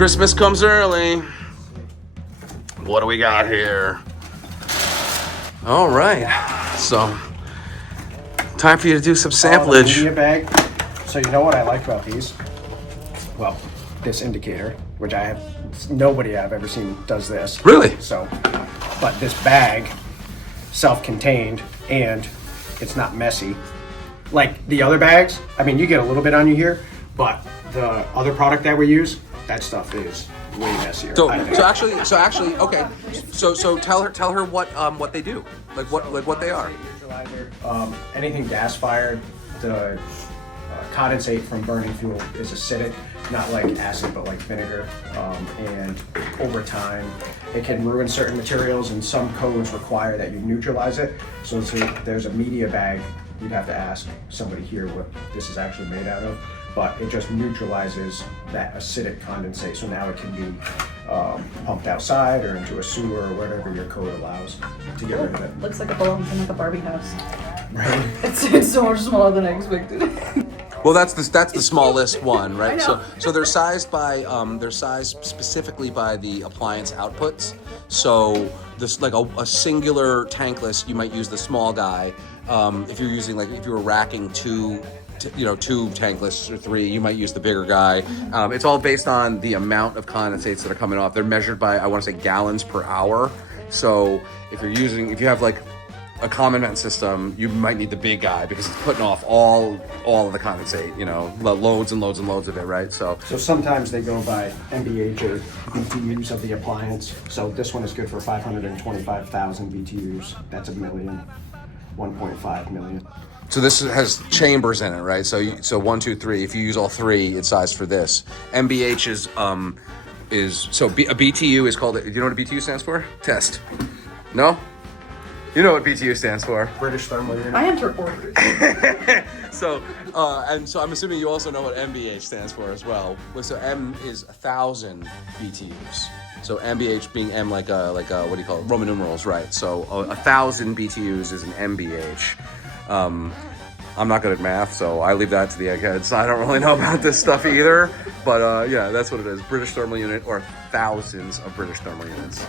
Christmas comes early. What do we got here? All right, so time for you to do some samplage. Media bag. So you know what I like about these? Well, this indicator, which nobody I've ever seen does this. Really? So, but this bag, self-contained, and it's not messy. Like the other bags, I mean, you get a little bit on you here, but the other product that we use, that stuff is way messier. So actually, okay. So tell her what they do, like what they are. Anything gas-fired, the condensate from burning fuel is acidic, not like acid, but like vinegar. And over time, it can ruin certain materials, and some codes require that you neutralize it. So there's a media bag. You'd have to ask somebody here what this is actually made out of, but it just neutralizes that acidic condensate. So now it can be pumped outside or into a sewer or whatever your code allows to get rid of it. Looks like it belongs in like a Barbie house. Right. It's so much smaller than I expected. Well, that's the smallest one, right? I know. So they're sized specifically by the appliance outputs. So this like a singular tankless, you might use the small guy. If you were racking two tankless or 3, you might use the bigger guy. It's all based on the amount of condensates that are coming off. They're measured by, I want to say, gallons per hour. So if you have like a common vent system, you might need the big guy because it's putting off all of the condensate, loads and loads and loads of it, right? So sometimes they go by MBH or BTUs of the appliance. So this one is good for 525,000 BTUs. That's a million, 1.5 million. So this has chambers in it, right? So 1, 2, 3. If you use all 3, it's sized for this. MBH is a BTU is called. Do you know what a BTU stands for? Test. No? You know what BTU stands for? British Thermal Unit. I enter orders. So I'm assuming you also know what MBH stands for as well. So M is 1,000 BTUs. So MBH being M like a what do you call it? Roman numerals, right? So 1,000 BTUs is an MBH. I'm not good at math, so I leave that to the eggheads. I don't really know about this stuff either, but yeah, that's what it is. British Thermal Unit, or thousands of British Thermal Units.